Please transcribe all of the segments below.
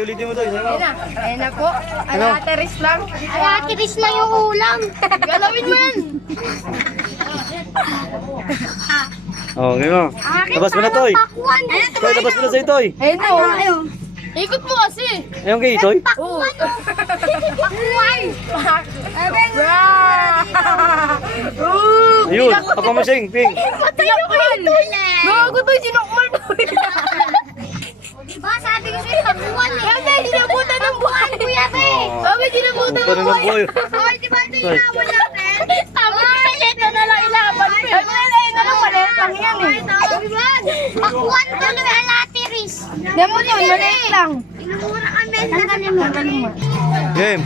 ulitin mo to. Ayun na. Ayun na po. Alateris lang. Alateris lang yung ulam. Galawin mo yan. Okay mo. Labas mo na, Toy. Pakwan. Toy, labas mo na sa'yo, Toy. Ayun na. Ikot mo kasi. Ayun kay Toy. Oo. Pakwan. Ayun, kapamasing, Ping. Patay ako yung tuloy. Gago to, sinukmal to. Ba, sabi ko sa'yo, pakwan eh. Kasi sinabutan ng buhay. Kuya, be. Sabi sinabutan Ganun ng ang buhay. boy. Ay, di ba ito Toy. inawa natin? Sabi ko sa'yo, ito na lang ilaban. Ay, ayun na lang, maliit lang yan eh. Pakwan tuloy, alateris. Lemon yun, maliit lang. Inumura kami. Tanggalin mo. Game.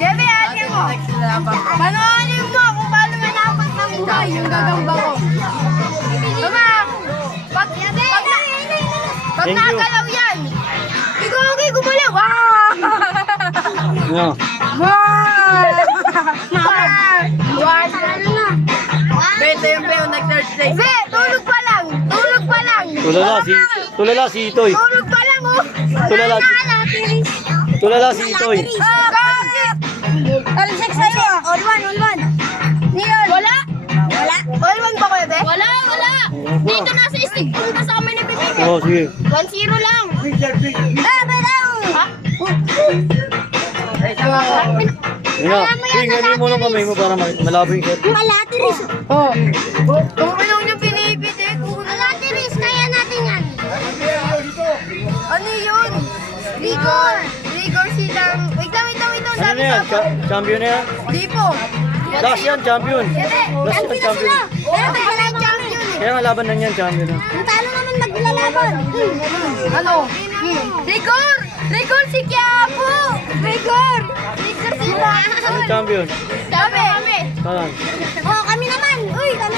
Bebe, ate mo. Panoorin mo kung paano manapak ng buhay yung gagamba ko. Mama, pag Thank you. nagalaw yan, ikaw okay gumalaw. Ano? Beto yung Beo nag-third place. Be, tulog pa lang. Tulog pa lang. Tulala si Toy. Tulog pa lang, oh. Tulala si Toy. Bakit? All six sa'yo. All one. Niyon. Wala. Wala. All one ba kayo, Be? Wala. Dito na sa stick. Punta sa amin ni Bibi. Oo, sige. 1-0 lang. Ha? Yun na. Ping, ano mo lang kamay mo para malabo yung shot. Alateris. Oh. Kung ano yung pinipiti, kung Alateris, kaya natin yan. ano yun? Rigor silang... Wait lang. Ano na yan? Champion na yan? Di po. Last yan, champion. Last yan, champion. Pero wala yung champion eh. Kaya nga laban na yan, champion na. Ang talo naman maglalaban. Ano? Rigor si Quiapo! Rigor sila! Ano champion? Kami! Saan? Oh, kami naman. Uy, kami